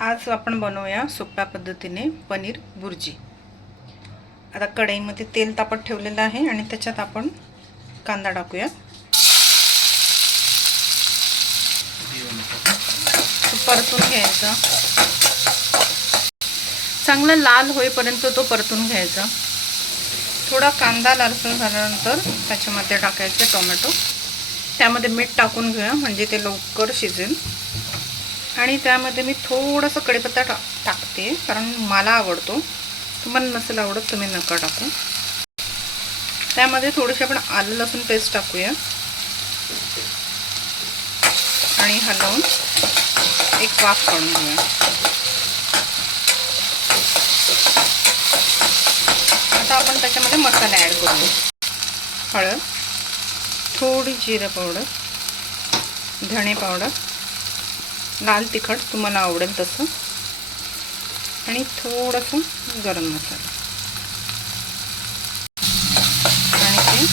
आज आपण बनवूया सोप्या पद्धतीने पनीर बुर्जी। आता कढईमध्ये तेल तापत ठेवलेलं आहे आणि त्याच्यात आपण कांदा टाकूया। परतून घ्यायचा, चांगला लाल होईपर्यंत तो परतून घ्यायचा। थोडा कांदा लालसर झाल्यानंतर त्याच्यामध्ये टाकायचे टोमॅटो, त्यामध्ये मीठ टाकून घेऊया म्हणजे ते लवकर शिजेल। आणि त्यामध्ये मी थोडंसं कढीपत्ता टाकते कारण मला आवडतो, तुम्हाला नसेल आवडत तुम्ही नका टाकू। त्यामध्ये थोडीशी आपण आलं लसूण पेस्ट टाकूया आणि हलवून एक वाफ काढून घेऊया। आता आपण त्याच्यामध्ये मसाले ॲड करूया। हळद, थोडी जिरे पावडर, धणे पावडर, लाल तिखट तुम्हाला आवडेल तसं, आणि थोडंसं गरम मसाला आणि ते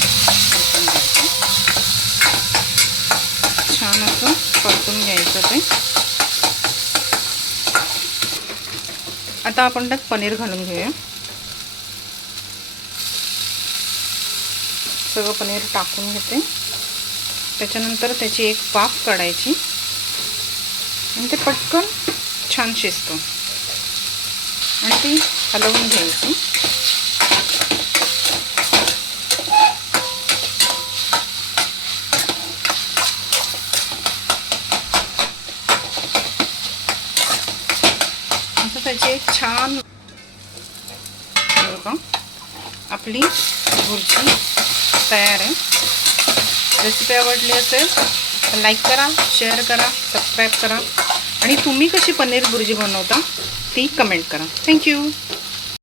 छान असं परतून घ्यायचं ते। आता आपण त्यात पनीर घालून घेऊया। सगळं पनीर टाकून घेते, त्याच्यानंतर त्याची एक वाफ काढायची आणि ते पटकन छान शिजतं आणि ती हलवून घ्यायची। आता त्याची एक छान बघा आपली बुर्जी तयार आहे। रेसिपी आवडली असेल तर लाईक करा, शेअर करा, सबस्क्राईब करा आणि तुम्ही कशी पनीर बुर्जी बनवता ती कमेंट करा। थँक्यू।